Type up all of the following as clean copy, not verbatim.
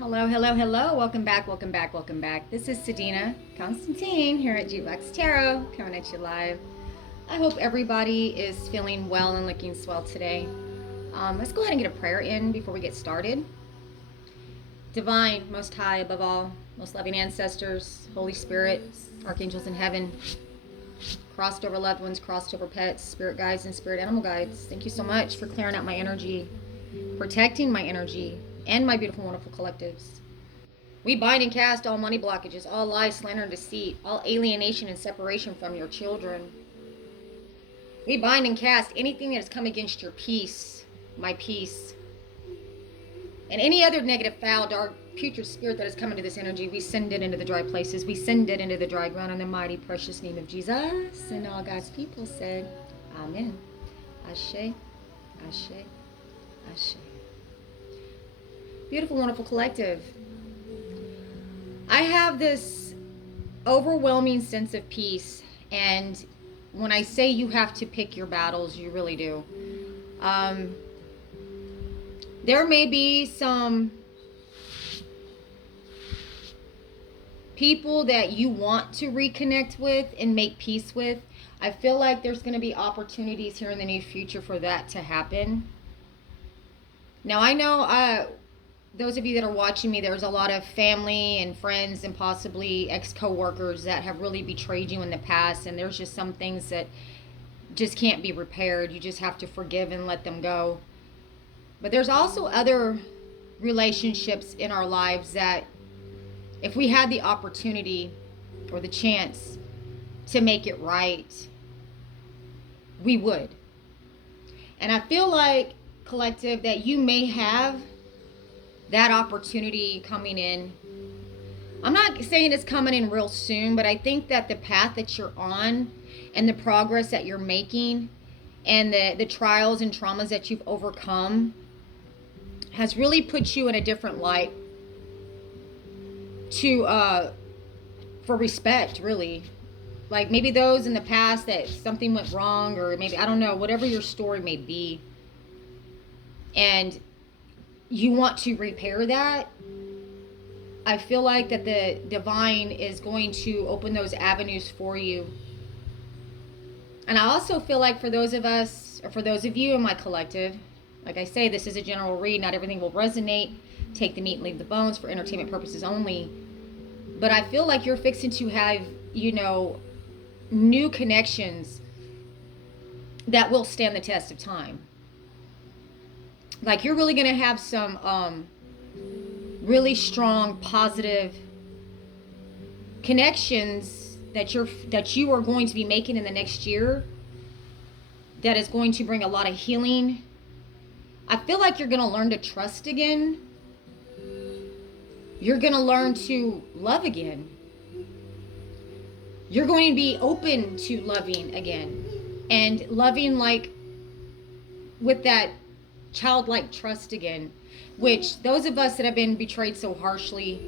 Hello, hello, hello. Welcome back, welcome back, welcome back. This is Sedina Constantine here at Jukebox Tarot, coming at you live. I hope everybody is feeling well and looking swell today. Let's go ahead and get a prayer in before we get started. Divine, Most High, above all, most loving ancestors, Holy Spirit, archangels in heaven, crossed over loved ones, crossed over pets, spirit guides, and spirit animal guides. Thank you so much for clearing out my energy, protecting my energy, and my beautiful, wonderful collectives. We bind and cast all money blockages, all lies, slander, and deceit, all alienation and separation from your children. We bind and cast anything that has come against your peace, my peace, and any other negative, foul, dark, putrid spirit that has come into this energy. We send it into the dry places. We send it into the dry ground in the mighty, precious name of Jesus. And all God's people said, Amen. Ashe, Ashe, Ashe. Beautiful, wonderful collective. I have this overwhelming sense of peace, and when I say you have to pick your battles, you really do. There may be some people that you want to reconnect with and make peace with. I feel like there's going to be opportunities here in the near future for that to happen. Now, I know those of you that are watching me, there's a lot of family and friends and possibly ex-co-workers that have really betrayed you in the past, and there's just some things that just can't be repaired. You just have to forgive and let them go. But there's also other relationships in our lives that if we had the opportunity or the chance to make it right, we would. And I feel like, collective, that you may have that opportunity coming in. I'm not saying it's coming in real soon, but I think that the path that you're on and the progress that you're making and the trials and traumas that you've overcome has really put you in a different light to for respect, really. Like maybe those in the past that something went wrong, or maybe, I don't know, whatever your story may be, and you want to repair that, I feel like that the divine is going to open those avenues for you. And I also feel like for those of us, or for those of you in my collective, like I say, this is a general read. Not everything will resonate. Take the meat and leave the bones for entertainment purposes only. But I feel like you're fixing to have, new connections that will stand the test of time. Like you're really going to have some really strong, positive connections that you are going to be making in the next year, that is going to bring a lot of healing. I feel like you're going to learn to trust again. You're going to learn to love again. You're going to be open to loving again, and loving like with that childlike trust again, which those of us that have been betrayed so harshly,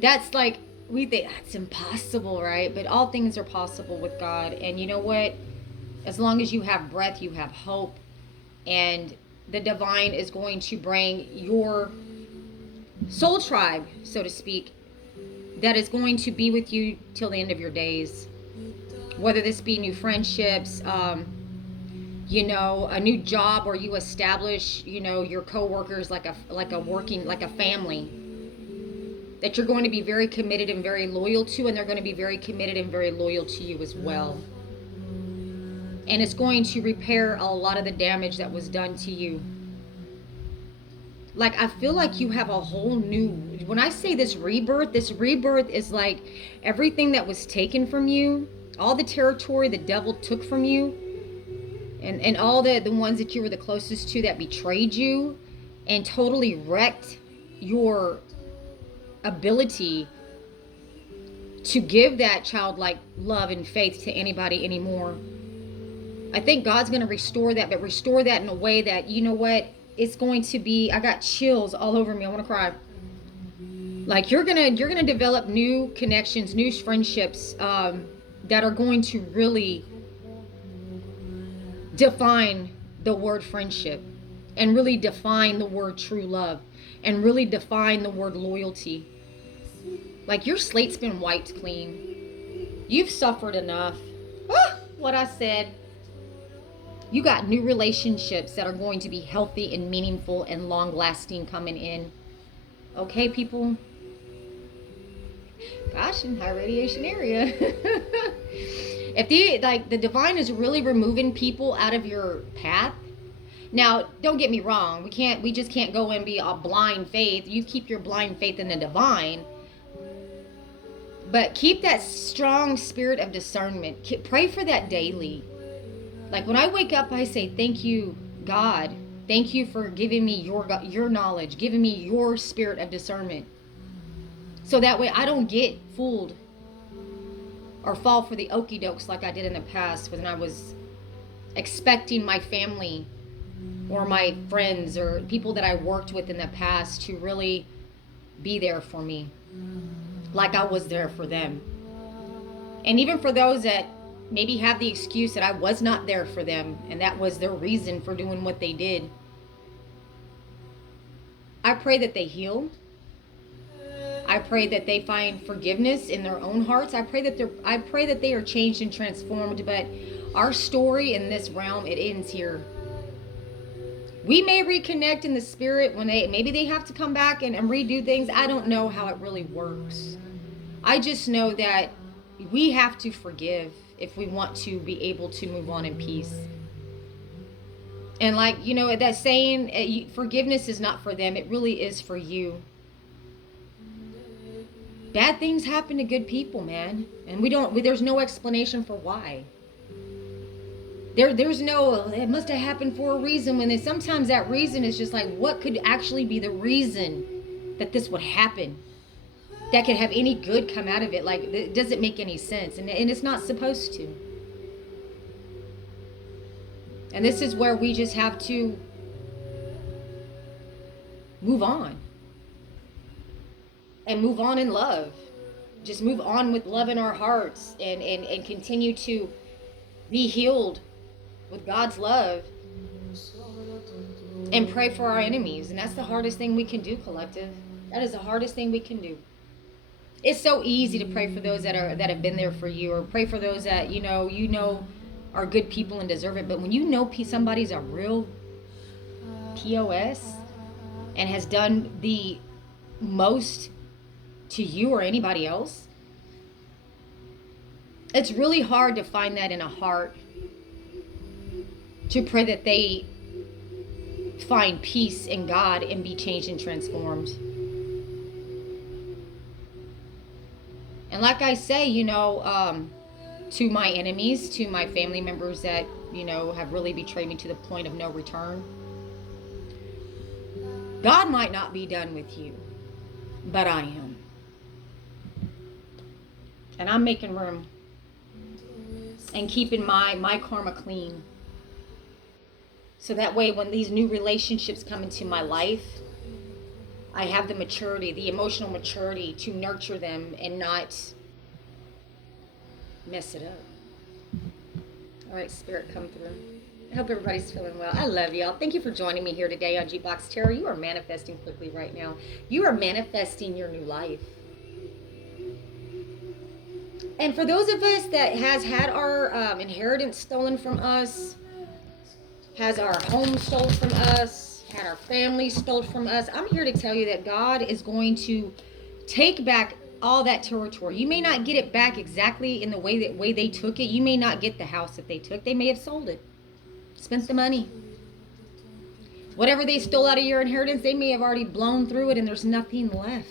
that's like, we think that's impossible, right? But all things are possible with God. And you know what? As long as you have breath, you have hope, and the divine is going to bring your soul tribe, so to speak, that is going to be with you till the end of your days. Whether this be new friendships, a new job where you establish, your coworkers like a family that you're going to be very committed and very loyal to, and they're going to be very committed and very loyal to you as well. And it's going to repair a lot of the damage that was done to you. Like, I feel like you have a whole new, when I say this rebirth is like everything that was taken from you, all the territory the devil took from you, and all the ones that you were the closest to that betrayed you and totally wrecked your ability to give that childlike love and faith to anybody anymore. I think God's going to restore that, but restore that in a way that, you know what, it's going to be, I got chills all over me. I want to cry. Like you're gonna develop new connections, new friendships that are going to really define the word friendship and really define the word true love. and really define the word loyalty. Like, your slate's been wiped clean. You've suffered enough. What I said. You got new relationships that are going to be healthy and meaningful and long lasting coming in. Okay, people? Gosh, in high radiation area. If the divine is really removing people out of your path. Now, don't get me wrong. We just can't go and be a blind faith. You keep your blind faith in the divine. But keep that strong spirit of discernment. Pray for that daily. Like, when I wake up, I say, thank you, God. Thank you for giving me your knowledge, giving me your spirit of discernment. So that way I don't get fooled or fall for the okie dokes like I did in the past when I was expecting my family or my friends or people that I worked with in the past to really be there for me, like I was there for them. And even for those that maybe have the excuse that I was not there for them and that was their reason for doing what they did, I pray that they heal. I pray that they find forgiveness in their own hearts. I pray that they are changed and transformed. But our story in this realm, it ends here. We may reconnect in the spirit when maybe they have to come back and redo things. I don't know how it really works. I just know that we have to forgive if we want to be able to move on in peace. And like, that saying, forgiveness is not for them. It really is for you. Bad things happen to good people, man. And there's no explanation for why. There's no, it must have happened for a reason, when sometimes that reason is just like, what could actually be the reason that this would happen? That could have any good come out of it? Like, it doesn't make any sense. And it's not supposed to. And this is where we just have to move on. And move on in love. Just move on with love in our hearts and continue to be healed with God's love. And pray for our enemies. And that's the hardest thing we can do, collective. That is the hardest thing we can do. It's so easy to pray for those that have been there for you, or pray for those that you know are good people and deserve it. But when you know somebody's a real POS and has done the most to you or anybody else, it's really hard to find that in a heart, to pray that they find peace in God and be changed and transformed. And like I say, to my enemies, to my family members that, have really betrayed me to the point of no return, God might not be done with you, but I am. And I'm making room and keeping my karma clean. So that way, when these new relationships come into my life, I have the maturity, the emotional maturity to nurture them and not mess it up. All right, Spirit, come through. I hope everybody's feeling well. I love y'all. Thank you for joining me here today on Jukebox Tarot. You are manifesting quickly right now. You are manifesting your new life. And for those of us that has had our inheritance stolen from us, has our home stolen from us, had our family stolen from us, I'm here to tell you that God is going to take back all that territory. You may not get it back exactly in the way they took it. You may not get the house that they took. They may have sold it, spent the money. Whatever they stole out of your inheritance, they may have already blown through it and there's nothing left.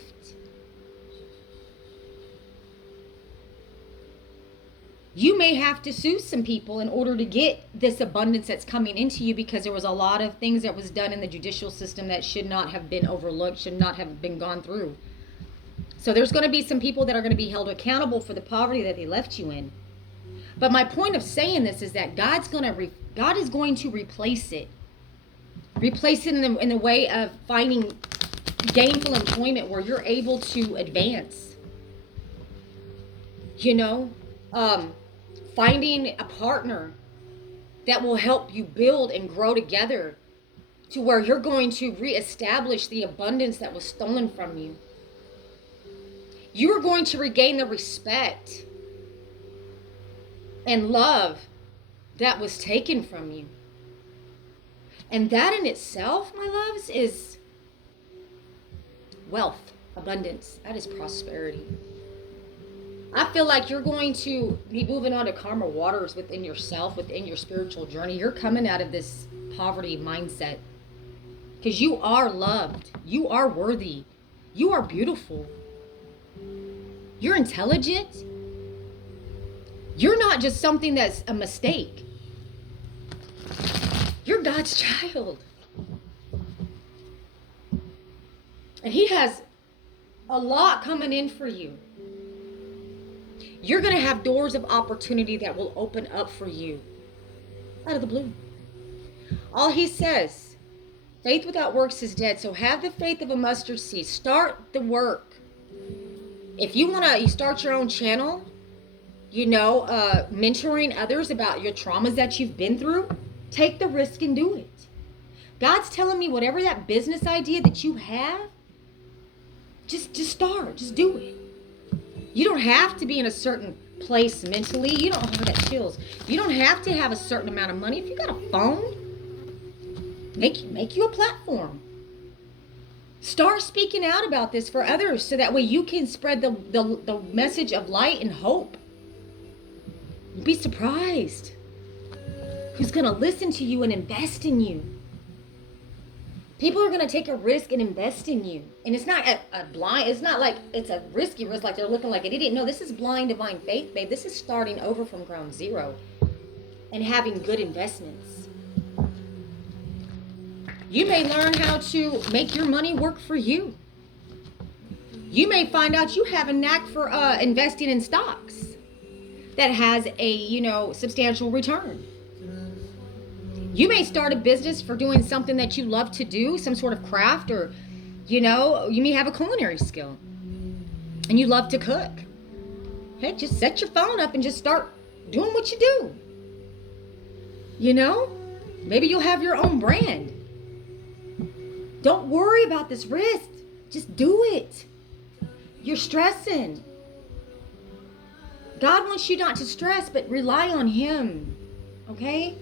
You may have to sue some people in order to get this abundance that's coming into you, because there was a lot of things that was done in the judicial system that should not have been overlooked, should not have been gone through. So there's going to be some people that are going to be held accountable for the poverty that they left you in. But my point of saying this is that God is going to replace it. Replace it in the way of finding gainful employment where you're able to advance. Finding a partner that will help you build and grow together to where you're going to reestablish the abundance that was stolen from you. You are going to regain the respect and love that was taken from you. And that in itself, my loves, is wealth, abundance. That is prosperity. I feel like you're going to be moving on to calmer waters within yourself, within your spiritual journey. You're coming out of this poverty mindset because you are loved. You are worthy. You are beautiful. You're intelligent. You're not just something that's a mistake. You're God's child. And He has a lot coming in for you. You're going to have doors of opportunity that will open up for you out of the blue. All He says, faith without works is dead. So have the faith of a mustard seed. Start the work. If you want to start your own channel, mentoring others about your traumas that you've been through, take the risk and do it. God's telling me whatever that business idea that you have, just start. Just do it. You don't have to be in a certain place mentally. You don't have that chills. You don't have to have a certain amount of money. If you got a phone, make you a platform. Start speaking out about this for others so that way you can spread the message of light and hope. You'd be surprised who's going to listen to you and invest in you. People are going to take a risk and invest in you. And it's not it's not like it's a risky risk like they're looking like an idiot. No, this is blind divine faith, babe. This is starting over from ground zero and having good investments. You may learn how to make your money work for you. You may find out you have a knack for investing in stocks that has a, substantial return. You may start a business for doing something that you love to do, some sort of craft, or, you may have a culinary skill and you love to cook. Hey, just set your phone up and just start doing what you do. Maybe you'll have your own brand. Don't worry about this risk. Just do it. You're stressing. God wants you not to stress, but rely on Him. Okay?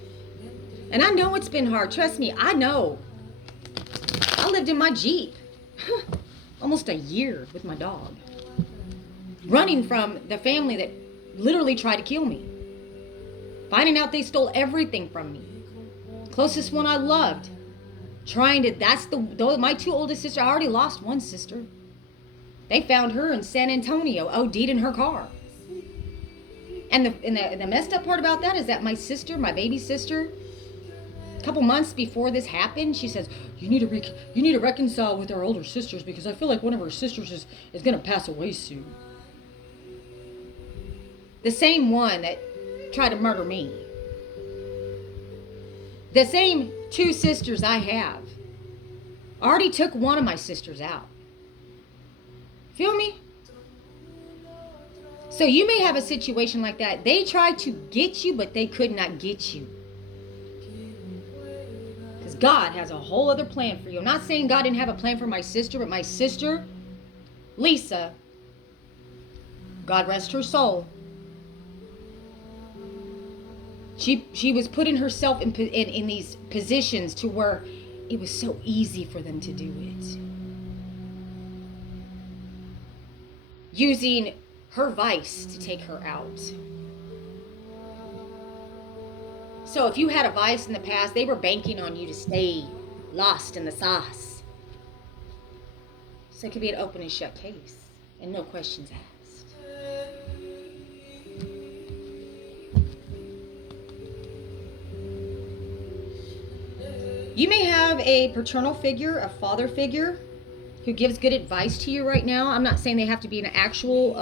And I know it's been hard. Trust me, I know. I lived in my Jeep almost a year with my dog, running from the family that literally tried to kill me. Finding out they stole everything from me. Closest one I loved. My two oldest sisters, I already lost one sister. They found her in San Antonio, OD'd in her car. And the messed up part about that is that my sister, my baby sister, a couple months before this happened, she says, you need to reconcile with our older sisters because I feel like one of our sisters is going to pass away soon. The same one that tried to murder me. The same two sisters I have already took one of my sisters out. Feel me? So you may have a situation like that. They tried to get you, but they could not get you. Because God has a whole other plan for you. I'm not saying God didn't have a plan for my sister, but my sister, Lisa, God rest her soul, she was putting herself in these positions to where it was so easy for them to do it. Using her vice to take her out. So if you had a vice in the past, they were banking on you to stay lost in the sauce. So it could be an open and shut case and no questions asked. You may have a paternal figure, a father figure, who gives good advice to you right now. I'm not saying they have to be an actual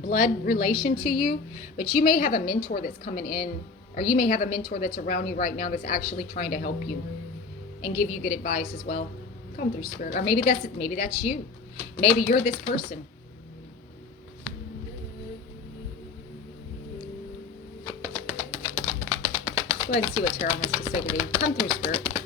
blood relation to you, but you may have a mentor that's coming in, or you may have a mentor that's around you right now that's actually trying to help you and give you good advice as well. Come through, Spirit. Or maybe that's you. Maybe you're this person. Let's go ahead and see what Tarot has to say today. Come through, Spirit.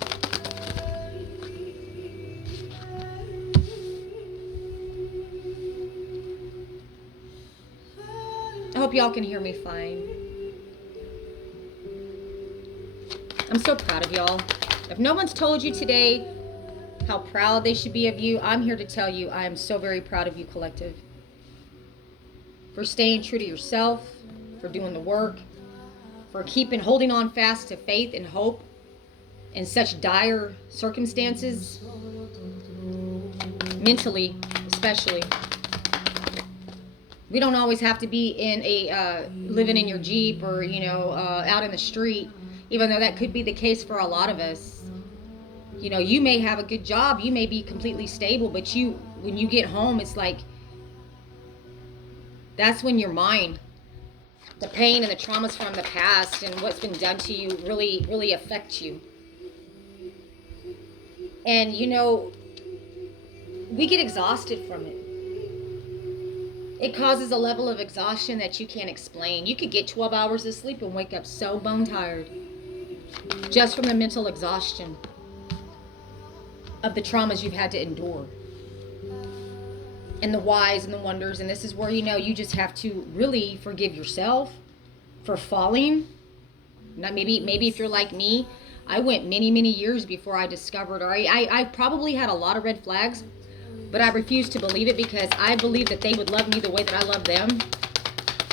hope y'all can hear me fine. I'm so proud of y'all. If no one's told you today how proud they should be of you, I'm here to tell you I am so very proud of you, collective. For staying true to yourself, for doing the work, for holding on fast to faith and hope in such dire circumstances, mentally especially. We don't always have to be in living in your Jeep or, out in the street, even though that could be the case for a lot of us. You may have a good job, you may be completely stable, but when you get home, it's like, that's when your mind, the pain and the traumas from the past and what's been done to you really, really affect you. And, we get exhausted from it. It causes a level of exhaustion that you can't explain. You could get 12 hours of sleep and wake up so bone tired just from the mental exhaustion of the traumas you've had to endure. And the whys and the wonders. And this is where, you just have to really forgive yourself for falling. Now, maybe if you're like me, I went many, many years before I discovered, or I probably had a lot of red flags, but I refused to believe it because I believed that they would love me the way that I love them.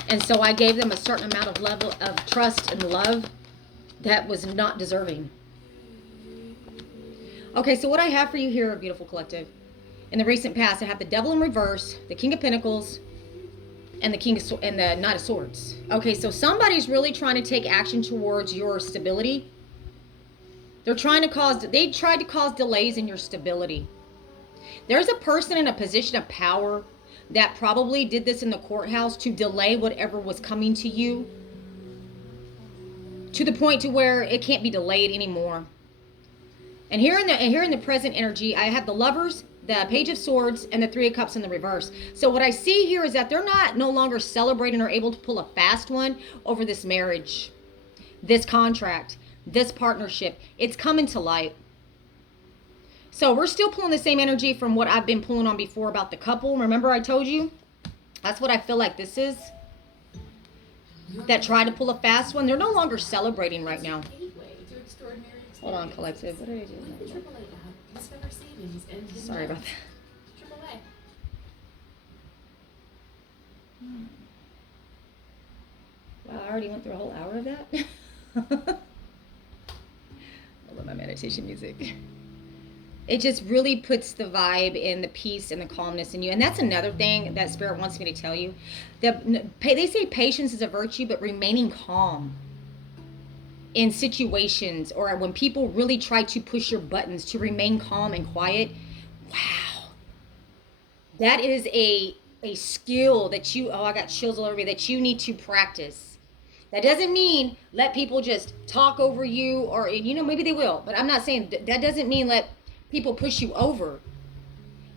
And so I gave them a certain amount of level of trust and love that was not deserving. Okay, so what I have for you here, beautiful collective, in the recent past, I have the Devil in reverse, the King of Pentacles, and the Knight of Swords. Okay, so somebody's really trying to take action towards your stability. They tried to cause delays in your stability. There's a person in a position of power that probably did this in the courthouse to delay whatever was coming to you to the point to where it can't be delayed anymore. And here in the present energy, I have the Lovers, the Page of Swords, and the Three of Cups in the reverse. So what I see here is that they're no longer celebrating or able to pull a fast one over this marriage, this contract, this partnership. It's coming to light. So we're still pulling the same energy from what I've been pulling on before about the couple. Remember I told you? That's what I feel like this is. That tried to pull a fast one. They're no longer celebrating right now. Hold on, collective. What did I do? Sorry about that. Wow, I already went through a whole hour of that. I love my meditation music. It just really puts the vibe and the peace and the calmness in you. And that's another thing that Spirit wants me to tell you. They say patience is a virtue, but remaining calm in situations or when people really try to push your buttons, to remain calm and quiet. Wow. That is a skill that I got chills all over me, that you need to practice. That doesn't mean let people just talk over you or, maybe they will. But I'm not saying that doesn't mean let people push you over.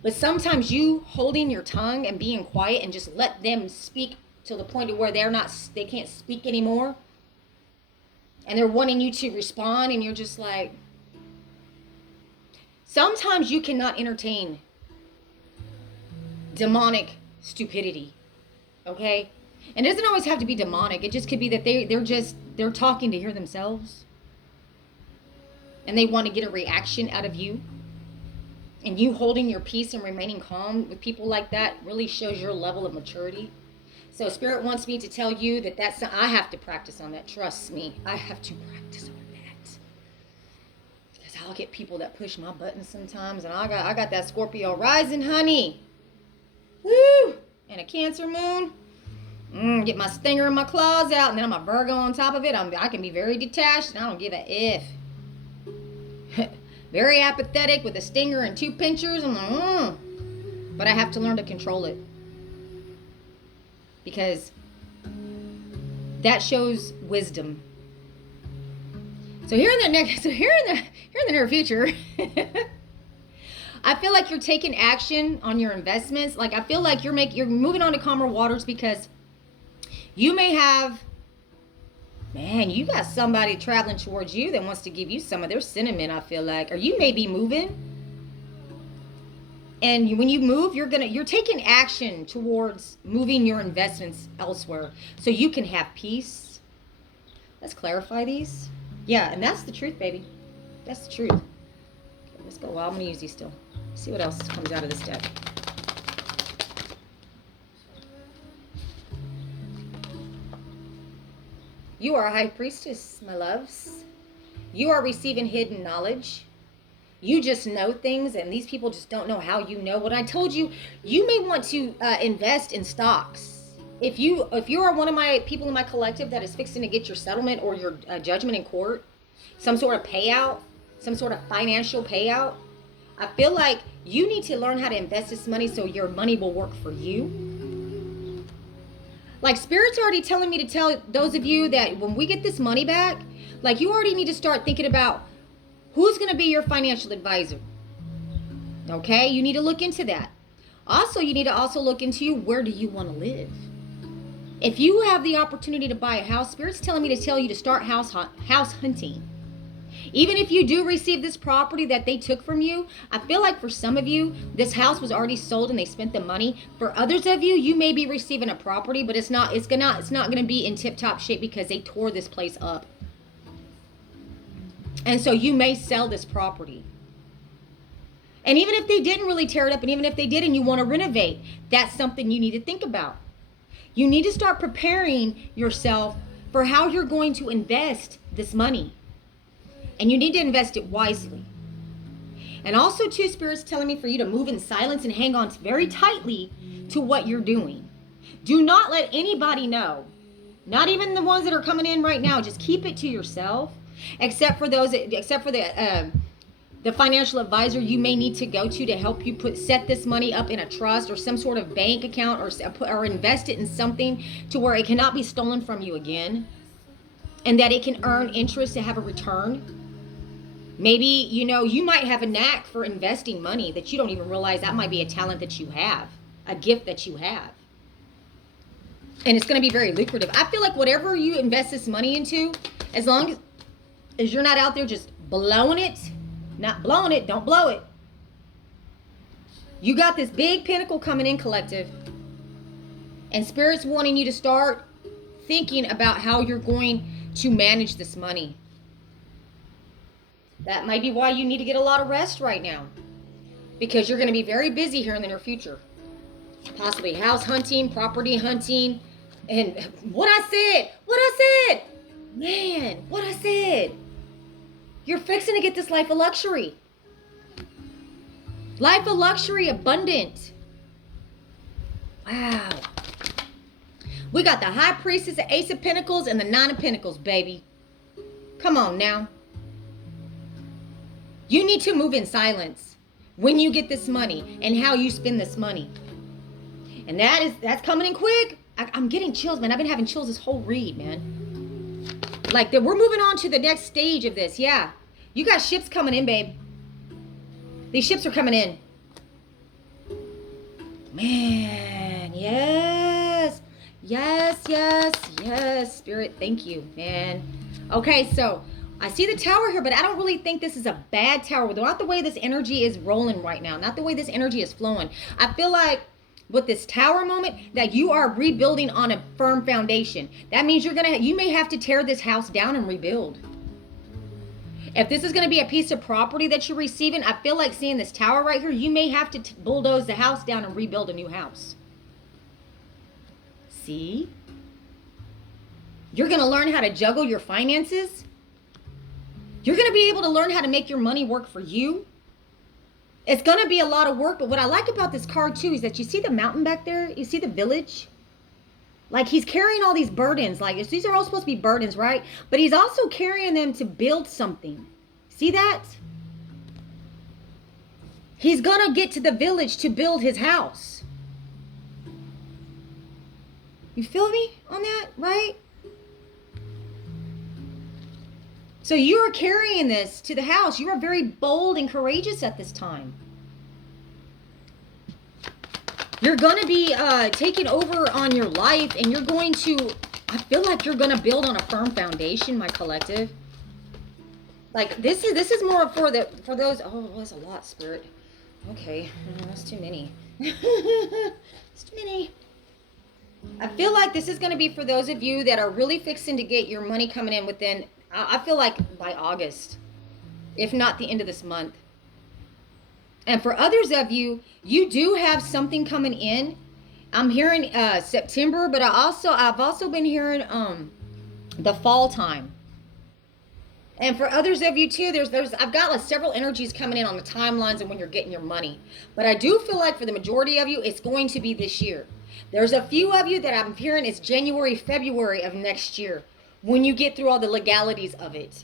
But sometimes you holding your tongue and being quiet and just let them speak to the point of where they can't speak anymore. And they're wanting you to respond and you're just like, sometimes you cannot entertain demonic stupidity. Okay? And it doesn't always have to be demonic. It just could be that they're talking to hear themselves. And they want to get a reaction out of you. And you holding your peace and remaining calm with people like that really shows your level of maturity. So Spirit wants me to tell you that I have to practice on that. Trust me, I have to practice on that. Because I'll get people that push my buttons sometimes. And I got that Scorpio rising, honey. Woo! And a Cancer moon. Get my stinger in my claws out. And then I'm a Virgo on top of it. I can be very detached. And I don't give a if. Very apathetic with a stinger and 2 pinchers. I'm like, But I have to learn to control it. Because that shows wisdom. So here in the near future, I feel like you're taking action on your investments. Like I feel like you're moving on to calmer waters because you may have, you got somebody traveling towards you that wants to give you some of their sentiment, I feel like. Or you may be moving. And when you move, you're taking action towards moving your investments elsewhere so you can have peace. Let's clarify these. Yeah, and that's the truth, baby. That's the truth. Okay, let's go. Well, I'm going to use these still. See what else comes out of this deck. You are a high priestess, my loves. You are receiving hidden knowledge. You just know things, and these people just don't know how you know. What I told you, you may want to invest in stocks. If you are one of my people in my collective that is fixing to get your settlement or your judgment in court, some sort of payout, some sort of financial payout, I feel like you need to learn how to invest this money so your money will work for you. Like Spirit's already telling me to tell those of you that when we get this money back, like you already need to start thinking about who's going to be your financial advisor. Okay, you need to look into that. Also, you need to also look into where do you want to live. If you have the opportunity to buy a house, Spirit's telling me to tell you to start house hunting. Even if you do receive this property that they took from you, I feel like for some of you, this house was already sold and they spent the money. For others of you, you may be receiving a property, but it's not going to be in tip-top shape because they tore this place up. And so you may sell this property. And even if they didn't really tear it up, and even if they did and you want to renovate, that's something you need to think about. You need to start preparing yourself for how you're going to invest this money. And you need to invest it wisely. And also, too, Spirit's telling me for you to move in silence and hang on very tightly to what you're doing. Do not let anybody know. Not even the ones that are coming in right now. Just keep it to yourself. Except for the financial advisor you may need to go to help you set this money up in a trust or some sort of bank account or invest it in something to where it cannot be stolen from you again, and that it can earn interest to have a return. Maybe, you might have a knack for investing money that you don't even realize that might be a talent that you have, a gift that you have. And it's going to be very lucrative. I feel like whatever you invest this money into, as long as you're not out there just blowing it, don't blow it. You got this big pinnacle coming in, collective. And Spirit's wanting you to start thinking about how you're going to manage this money. That might be why you need to get a lot of rest right now. Because you're going to be very busy here in the near future. Possibly house hunting, property hunting. And what I said. Man, what I said. You're fixing to get this life of luxury. Life of luxury, abundant. Wow. We got the High Priestess, the Ace of Pentacles, and the Nine of Pentacles, baby. Come on now. You need to move in silence when you get this money and how you spend this money. And that's coming in quick. I'm getting chills, man. I've been having chills this whole read, man. Like, we're moving on to the next stage of this. Yeah. You got ships coming in, babe. These ships are coming in. Man, yes. Yes, Spirit, thank you, man. Okay, so I see the tower here, but I don't really think this is a bad tower. Not the way this energy is rolling right now. Not the way this energy is flowing. I feel like with this tower moment that you are rebuilding on a firm foundation. That means you may have to tear this house down and rebuild. If this is going to be a piece of property that you're receiving, I feel like seeing this tower right here, you may have to bulldoze the house down and rebuild a new house. See? You're going to learn how to juggle your finances. You're going to be able to learn how to make your money work for you. It's going to be a lot of work, but what I like about this card too is that you see the mountain back there? You see the village? Like, he's carrying all these burdens. Like, these are all supposed to be burdens, right? But he's also carrying them to build something. See that? He's going to get to the village to build his house. You feel me on that, right? So you are carrying this to the house. You are very bold and courageous at this time. You're going to be taking over on your life, and you're going to, I feel like you're going to build on a firm foundation, my collective. Like, this is more for those, oh, that's a lot, Spirit. Okay, that's too many. It's too many. I feel like this is going to be for those of you that are really fixing to get your money coming in within, I feel like by August, if not the end of this month. And for others of you, you do have something coming in. I'm hearing September, but I've also been hearing the fall time. And for others of you too, I've got like several energies coming in on the timelines and when you're getting your money. But I do feel like for the majority of you, it's going to be this year. There's a few of you that I'm hearing it's January, February of next year when you get through all the legalities of it.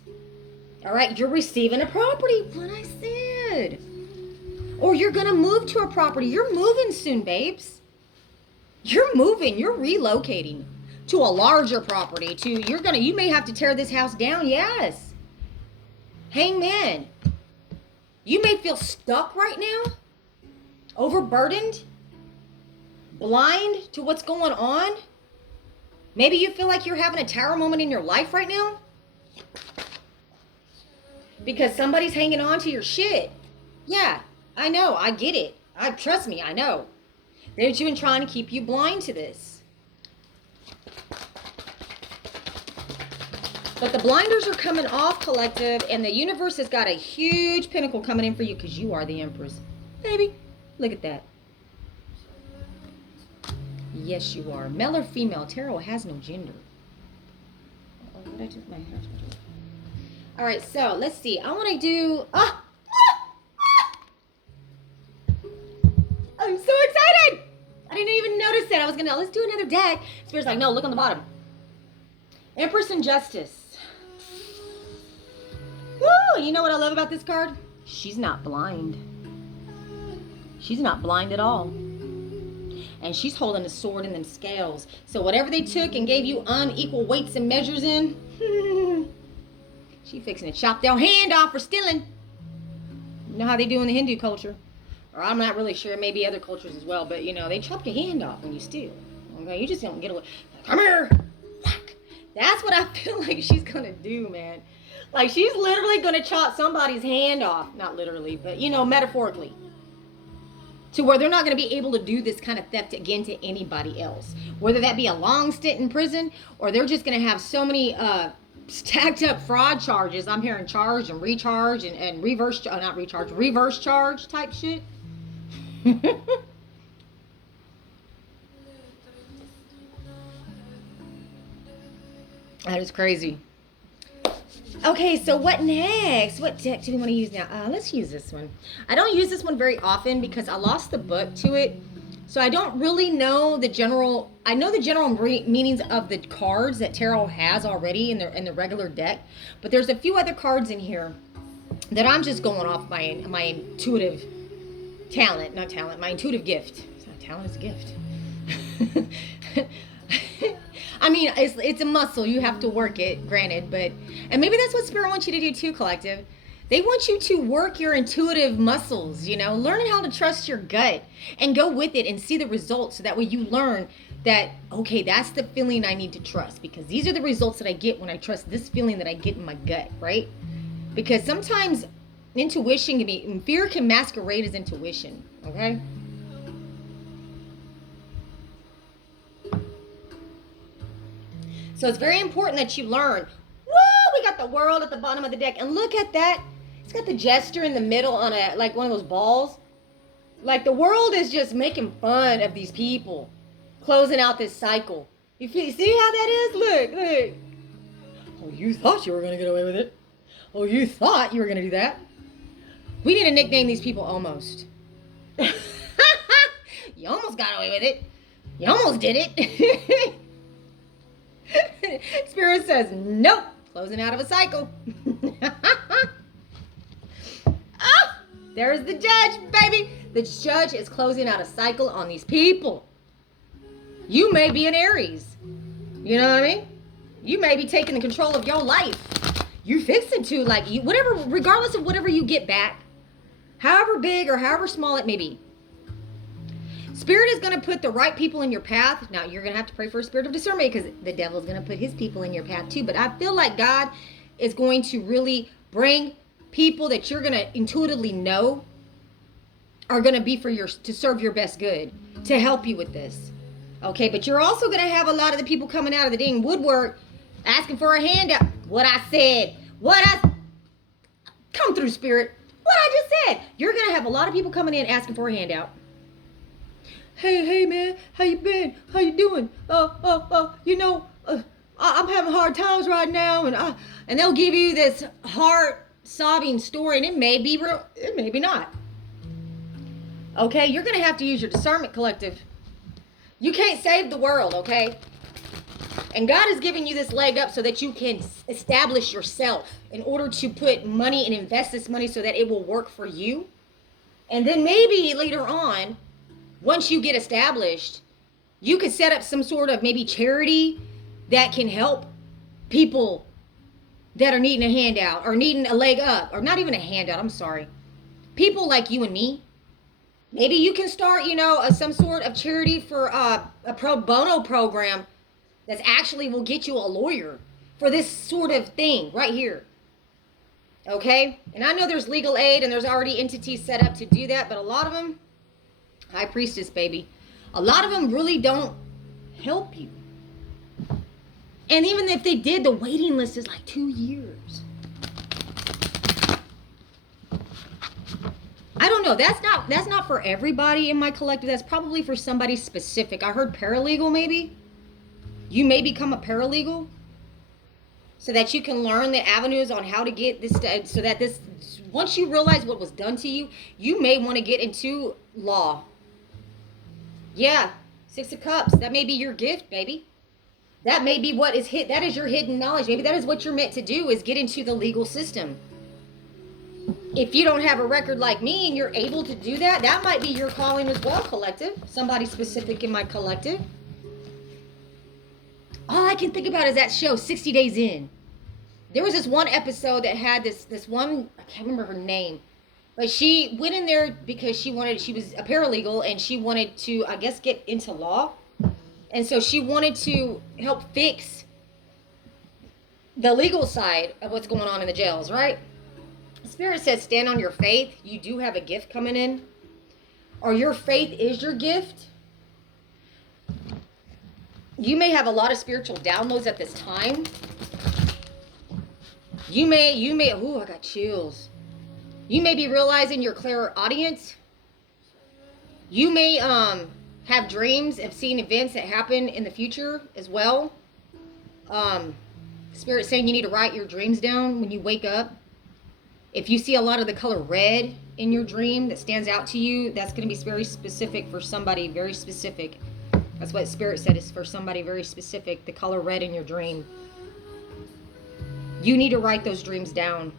All right, you're receiving a property, what I said. Or you're going to move to a property. You're moving soon, babes. You're moving, you're relocating to a larger property. You may have to tear this house down, yes. Hangman, you may feel stuck right now, overburdened, blind to what's going on. Maybe you feel like you're having a tower moment in your life right now because somebody's hanging on to your shit. Yeah, I know, I get it. Trust me, I know. They've been trying to keep you blind to this. But the blinders are coming off, collective, and the universe has got a huge pinnacle coming in for you because you are the Empress. Baby, look at that. Yes, you are. Male or female, tarot has no gender. Oh, what did I do with my hair? All right, so let's see. I want to do... I'm so excited! I didn't even notice that. I was going to... Let's do another deck. Spirit's like, no, look on the bottom. Empress and Justice. Woo! You know what I love about this card? She's not blind. She's not blind at all. And she's holding a sword in them scales. So whatever they took and gave you unequal weights and measures in, she fixing to chop their hand off for stealing. You know how they do in the Hindu culture? Or I'm not really sure, maybe other cultures as well, but you know, they chop your hand off when you steal. Okay, you just don't get away. Come here! Whack! That's what I feel like she's gonna do, man. Like, she's literally gonna chop somebody's hand off. Not literally, but, you know, metaphorically. To where they're not gonna be able to do this kind of theft again to anybody else. Whether that be a long stint in prison, or they're just gonna have so many stacked up fraud charges. I'm hearing charge and recharge and reverse, not recharge, reverse charge type shit. That is crazy. Okay, so what next? What deck do we want to use now? Let's use this one. I don't use this one very often because I lost the book to it. So I don't really know the general... I know the general meanings of the cards that tarot has already in the regular deck. But there's a few other cards in here that I'm just going off my intuitive talent. Not talent, my intuitive gift. It's not talent, it's a gift. I mean, it's a muscle. You have to work it, granted. And maybe that's what Spirit wants you to do too, collective. They want you to work your intuitive muscles, you know, learning how to trust your gut and go with it and see the results. So that way you learn that, okay, that's the feeling I need to trust because these are the results that I get when I trust this feeling that I get in my gut, right? Because sometimes intuition fear can masquerade as intuition, okay? So it's very important that you learn. Woo! We got the world at the bottom of the deck. And look at that. It's got the jester in the middle on like one of those balls. Like the world is just making fun of these people. Closing out this cycle. You see how that is? Look. Oh, you thought you were going to get away with it. Oh, you thought you were going to do that. We need to nickname these people Almost. You almost got away with it. You almost did it. Spirit says, nope. Closing out of a cycle. Oh, there's the judge, baby. The judge is closing out a cycle on these people. You may be an Aries. You know what I mean? You may be taking the control of your life. You fixing to, like, whatever, regardless of whatever you get back, however big or however small it may be. Spirit is going to put the right people in your path. Now, you're going to have to pray for a spirit of discernment because the devil is going to put his people in your path too. But I feel like God is going to really bring people that you're going to intuitively know are going to be to serve your best good, to help you with this. Okay, but you're also going to have a lot of the people coming out of the dang woodwork asking for a handout. Come through, Spirit. What I just said. You're going to have a lot of people coming in asking for a handout. Hey, man, how you been? How you doing? I'm having hard times right now, and they'll give you this heart-sobbing story, and it may be real, it may be not. Okay, you're going to have to use your discernment, collective. You can't save the world, okay? And God is giving you this leg up so that you can establish yourself in order to put money and invest this money so that it will work for you. And then maybe later on, once you get established, you could set up some sort of maybe charity that can help people that are needing a handout or needing a leg up, or not even a handout, I'm sorry. People like you and me. Maybe you can start, some sort of charity for a pro bono program that actually will get you a lawyer for this sort of thing right here. Okay? And I know there's legal aid and there's already entities set up to do that, but a lot of them, High Priestess, baby, a lot of them really don't help you. And even if they did, the waiting list is like 2 years. I don't know. That's not for everybody in my collective. That's probably for somebody specific. I heard paralegal, maybe. You may become a paralegal so that you can learn the avenues on how to get this, so that this, once you realize what was done to you, you may want to get into law. Yeah, 6 of Cups. That may be your gift, baby. That may be what is that is your hidden knowledge. Maybe that is what you're meant to do, is get into the legal system. If you don't have a record like me and you're able to do that, that might be your calling as well, collective. Somebody specific in my collective. All I can think about is that show, 60 Days In. There was this one episode that had this one, I can't remember her name, but she went in there because she was a paralegal and she wanted to, I guess, get into law. And so she wanted to help fix the legal side of what's going on in the jails, right? Spirit says stand on your faith. You do have a gift coming in. Or your faith is your gift. You may have a lot of spiritual downloads at this time. You may, I got chills. You may be realizing your clairaudience. You may have dreams of seeing events that happen in the future as well. Spirit saying you need to write your dreams down when you wake up. If you see a lot of the color red in your dream that stands out to you, that's going to be very specific for somebody very specific. That's what Spirit said, is for somebody very specific, the color red in your dream. You need to write those dreams down.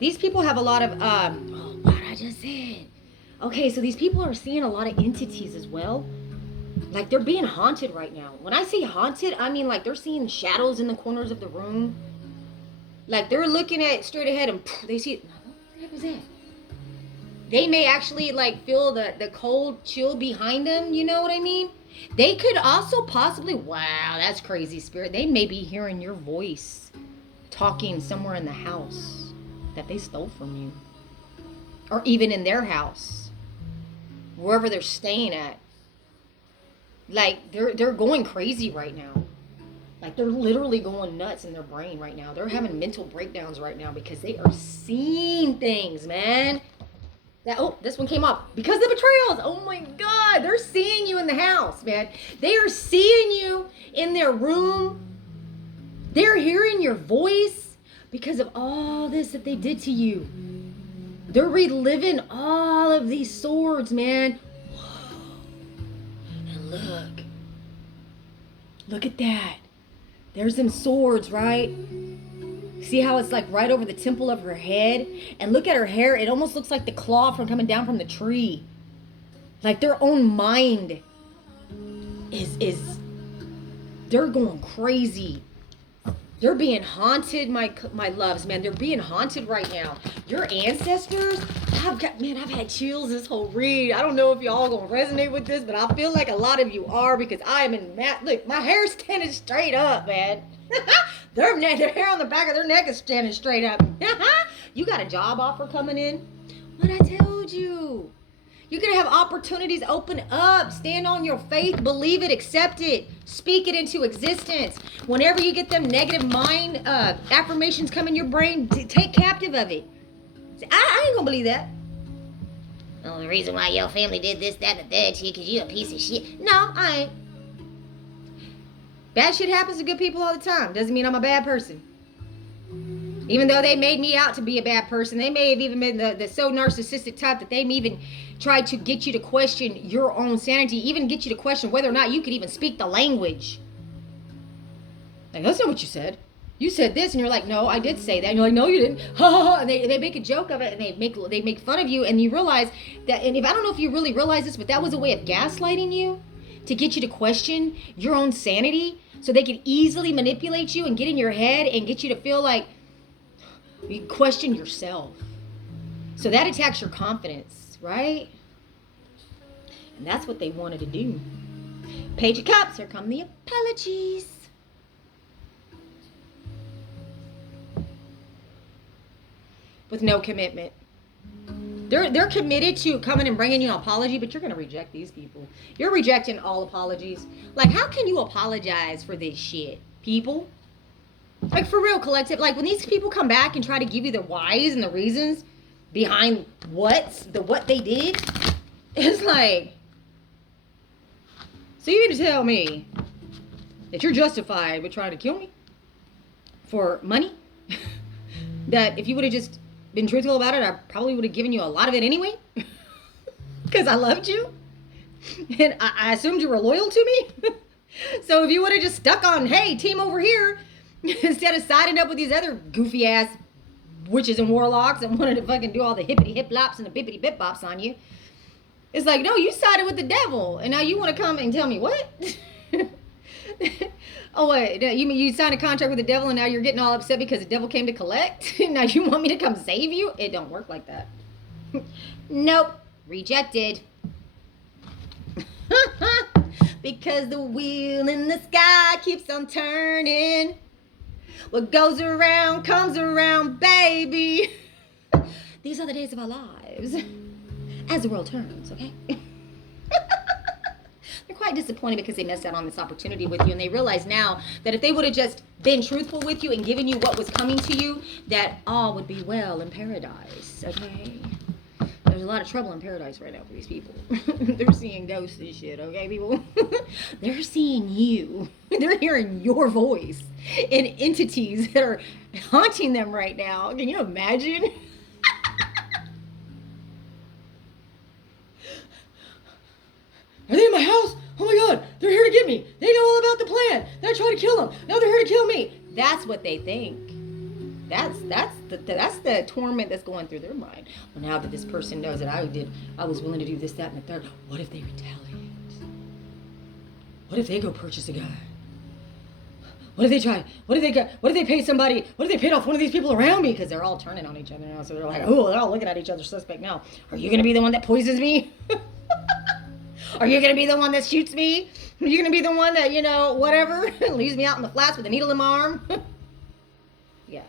These people have a lot of, what I just said. Okay, so these people are seeing a lot of entities as well. Like they're being haunted right now. When I say haunted, I mean like they're seeing shadows in the corners of the room. Like they're looking at straight ahead and they see, what the heck was that? They may actually like feel the cold chill behind them. You know what I mean? They could also possibly, wow, that's crazy, Spirit. They may be hearing your voice talking somewhere in the house that they stole from you. Or even in their house. Wherever they're staying at. Like they're going crazy right now. Like they're literally going nuts in their brain right now. They're having mental breakdowns right now because they are seeing things, man. This one came up. Because of the betrayals. Oh my God. They're seeing you in the house, man. They are seeing you in their room. They're hearing your voice because of all this that they did to you. They're reliving all of these swords, man. Whoa. And look at that. There's them swords, right? See how it's like right over the temple of her head? And look at her hair. It almost looks like the claw from coming down from the tree. Like their own mind is they're going crazy. They're being haunted, my loves, man. They're being haunted right now. Your ancestors, I've had chills this whole read. I don't know if y'all gonna resonate with this, but I feel like a lot of you are, because I am in look, my hair's standing straight up, man. Their hair on the back of their neck is standing straight up. You got a job offer coming in. What I told you. You're going to have opportunities open up. Stand on your faith. Believe it. Accept it. Speak it into existence. Whenever you get them negative mind affirmations come in your brain, take captive of it. Say, I ain't going to believe that. Well, the reason why your family did this, that, and the third shit, because you a piece of shit. No, I ain't. Bad shit happens to good people all the time. Doesn't mean I'm a bad person. Even though they made me out to be a bad person, they may have even been the so narcissistic type that they even tried to get you to question your own sanity, even get you to question whether or not you could even speak the language. Like, that's not what you said. You said this, and you're like, no, I did say that. And you're like, no, you didn't. Ha ha ha. And they make a joke of it, and they make fun of you, and you realize that. And if I don't know if you really realize this, but that was a way of gaslighting you to get you to question your own sanity, so they could easily manipulate you and get in your head and get you to feel like you question yourself. So that attacks your confidence, right? And that's what they wanted to do. Page of Cups, here come the apologies. With no commitment. They're committed to coming and bringing you an apology, but you're going to reject these people. You're rejecting all apologies. Like, how can you apologize for this shit, people? Like, for real, collective. Like, when these people come back and try to give you the whys and the reasons behind what they did, it's like, so you mean to tell me that you're justified with trying to kill me for money? That if you would have just been truthful about it, I probably would have given you a lot of it anyway, because I loved you and I assumed you were loyal to me. So if you would have just stuck on, hey, team over here, instead of siding up with these other goofy ass witches and warlocks and wanted to fucking do all the hippity hip lops and the bippity bip bops on you, it's like, no, you sided with the devil, and now you want to come and tell me what? Oh, wait, you mean you signed a contract with the devil and now you're getting all upset because the devil came to collect? Now you want me to come save you? It don't work like that. Nope. Rejected. Because the wheel in the sky keeps on turning. What goes around comes around, baby. These are the days of our lives. As the world turns, okay? They're quite disappointed because they missed out on this opportunity with you, and they realize now that if they would have just been truthful with you and given you what was coming to you, that all would be well in paradise, okay? There's a lot of trouble in paradise right now for these people. They're seeing ghosts and shit, okay, people? They're seeing you. They're hearing your voice in entities that are haunting them right now. Can you imagine? Are they in my house? Oh my God, they're here to get me. They know all about the plan. They're trying to kill them. Now they're here to kill me. That's what they think. That's the torment that's going through their mind. Well, now that this person knows that I was willing to do this, that, and the third. What if they retaliate? What if they go purchase a guy? What if they try? What if they pay somebody? What if they paid off one of these people around me? Because they're all turning on each other now. So they're like, oh, they're all looking at each other suspect now. Are you gonna be the one that poisons me? Are you going to be the one that shoots me? Are you going to be the one that, whatever, leaves me out in the flats with a needle in my arm? Yeah.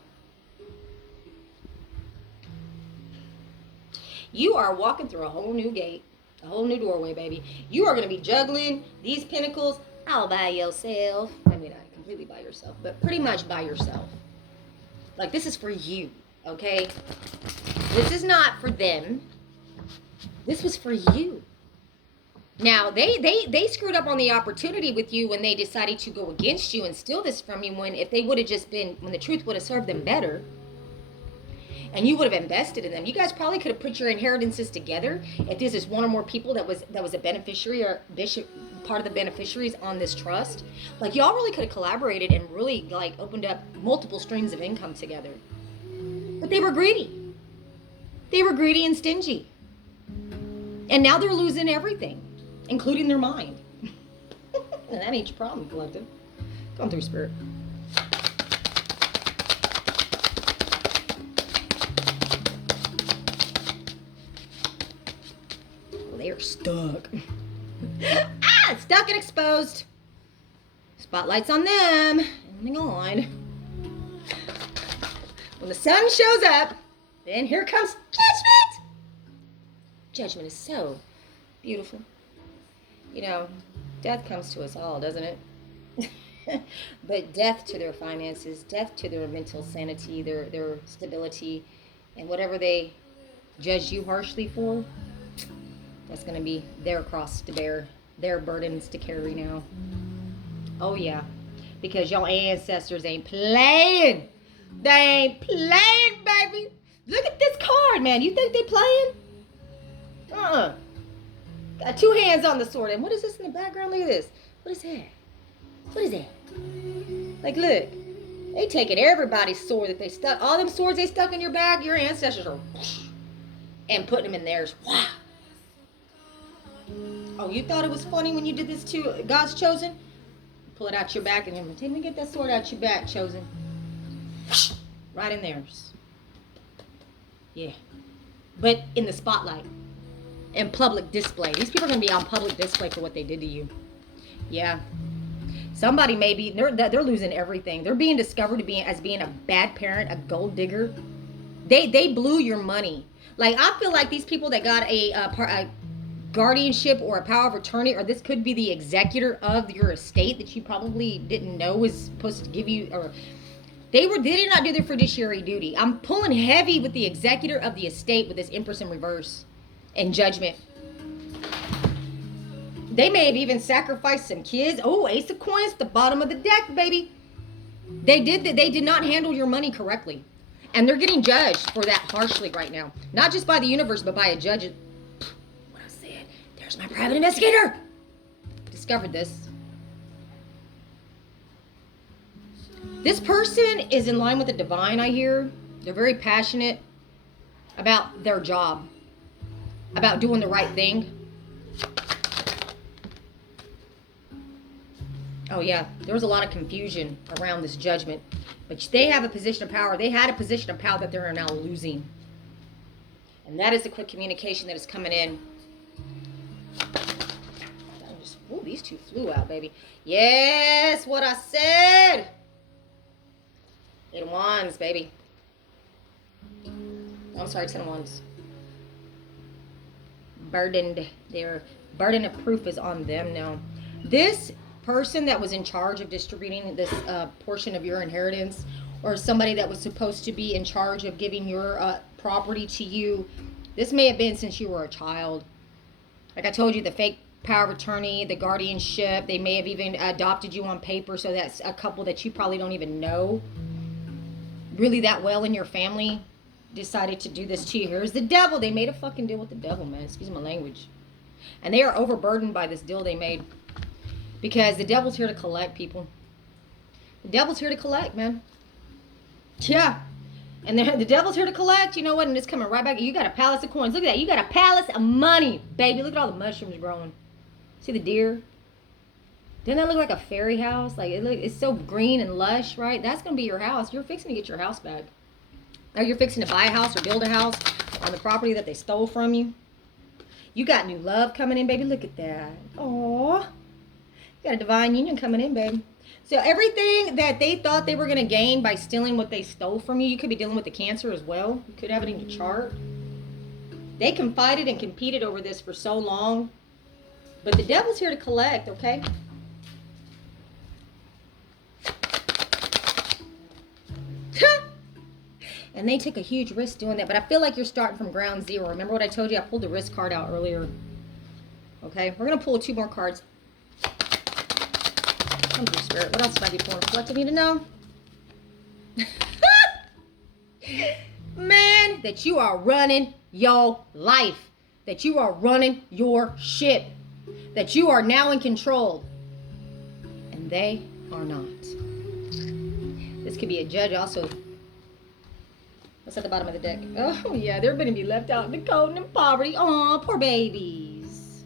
You are walking through a whole new gate, a whole new doorway, baby. You are going to be juggling these pinnacles all by yourself. I mean, not completely by yourself, but pretty much by yourself. Like, this is for you, okay? This is not for them. This was for you. Now, they screwed up on the opportunity with you when they decided to go against you and steal this from you, when if they would have just been, when the truth would have served them better, and you would have invested in them. You guys probably could have put your inheritances together if this is one or more people that was a beneficiary or part of the beneficiaries on this trust. Like, y'all really could have collaborated and really, like, opened up multiple streams of income together. But they were greedy. They were greedy and stingy. And now they're losing everything, including their mind. And that ain't your problem, collective. Come through, spirit. Well, they are stuck. Stuck and exposed. Spotlight's on them. Oh my God. When the sun shows up, then here comes judgment. Judgment is so beautiful. You know, death comes to us all, doesn't it? But death to their finances, death to their mental sanity, their stability, and whatever they judge you harshly for, that's going to be their cross to bear, their burdens to carry now. Oh, yeah. Because your ancestors ain't playing. They ain't playing, baby. Look at this card, man. You think they playing? Got two hands on the sword. And what is this in the background? Look at this. What is that? What is that? Like, look. They taking everybody's sword that they stuck. All them swords they stuck in your bag, your ancestors are... and putting them in theirs. Wow. Oh, you thought it was funny when you did this to God's chosen? Pull it out your back and him. Take me get that sword out your back, chosen. Right in theirs. Yeah. But in the spotlight. In public display. These people are going to be on public display for what they did to you. Yeah. Somebody maybe, they're losing everything. They're being discovered to be as being a bad parent, a gold digger. They blew your money. Like, I feel like these people that got a guardianship or a power of attorney, or this could be the executor of your estate that you probably didn't know was supposed to give you, or they did not do their fiduciary duty. I'm pulling heavy with the executor of the estate with this Empress in reverse and Judgment. They may have even sacrificed some kids. Oh, Ace of Coins, the bottom of the deck, baby. They did not handle your money correctly. And they're getting judged for that harshly right now. Not just by the universe, but by a judge. What I said. There's my private investigator. Discovered this. This person is in line with the divine, I hear. They're very passionate about their job. About doing the right thing. Oh, yeah. There was a lot of confusion around this Judgment. But they have a position of power. They had a position of power that they're now losing. And that is the quick communication that is coming in. Ooh, these two flew out, baby. Yes, what I said. Eight of Wands, baby. Oh, I'm sorry, 10 of Wands. Burdened. Their burden of proof is on them now. This person that was in charge of distributing this portion of your inheritance, or somebody that was supposed to be in charge of giving your property to you, this may have been since you were a child. Like I told you, the fake power of attorney, the guardianship, they may have even adopted you on paper, so that's a couple that you probably don't even know really that well in your family decided to do this to you. Here's the devil. They made a fucking deal with the devil, man. Excuse my language. And they are overburdened by this deal they made. Because the devil's here to collect, people. The devil's here to collect, man. Yeah. And the devil's here to collect. You know what? And it's coming right back. You got a palace of coins. Look at that. You got a palace of money, baby. Look at all the mushrooms growing. See the deer? Doesn't that look like a fairy house? Like, it's so green and lush, right? That's going to be your house. You're fixing to get your house back. Or you're fixing to buy a house or build a house on the property that they stole from you. You got new love coming in, baby. Look at that. Aww. You got a divine union coming in, babe. So everything that they thought they were going to gain by stealing what they stole from you, you could be dealing with the Cancer as well. You could have it in your chart. They confided and competed over this for so long. But the devil's here to collect, okay? And they took a huge risk doing that. But I feel like you're starting from ground zero. Remember what I told you? I pulled the risk card out earlier. Okay, we're going to pull 2 more cards. Come through, Spirit. What else should I be pulling? What do you need to know? Man, that you are running your life. That you are running your ship. That you are now in control. And they are not. This could be a judge also. What's at the bottom of the deck? Oh, yeah, they're going to be left out in the cold and in poverty. Aw, poor babies.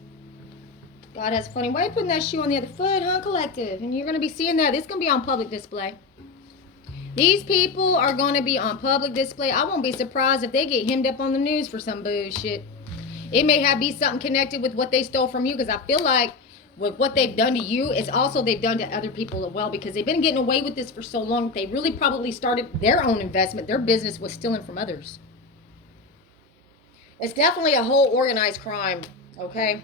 God has funny. Why are you putting that shoe on the other foot, huh, collective? And you're going to be seeing that. It's going to be on public display. These people are going to be on public display. I won't be surprised if they get hemmed up on the news for some bullshit. It may be something connected with what they stole from you, because I feel like with what they've done to you, it's also they've done to other people as well, because they've been getting away with this for so long. They really probably started their own investment. Their business was stealing from others. It's definitely a whole organized crime, okay?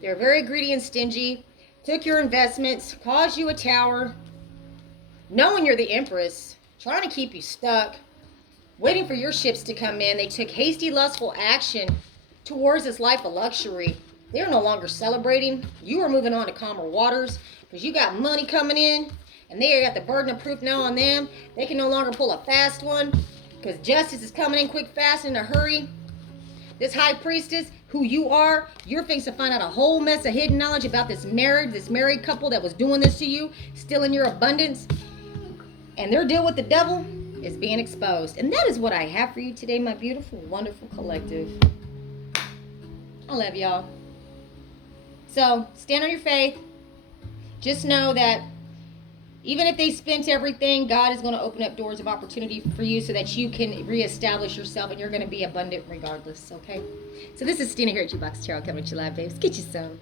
They're very greedy and stingy, took your investments, caused you a tower, knowing you're the empress, trying to keep you stuck, waiting for your ships to come in. They took hasty, lustful action towards this life of luxury. They're no longer celebrating. You are moving on to calmer waters because you got money coming in, and they got the burden of proof now on them. They can no longer pull a fast one because justice is coming in quick, fast, in a hurry. This high priestess, who you are, you're fixing to find out a whole mess of hidden knowledge about this married couple that was doing this to you, stealing your abundance. And their deal with the devil is being exposed. And that is what I have for you today, my beautiful, wonderful collective. I love y'all. So stand on your faith. Just know that even if they spent everything, God is going to open up doors of opportunity for you so that you can reestablish yourself and you're going to be abundant regardless, okay? So this is Stina here at Jukebox Tarot coming at you live, babes. Get you some.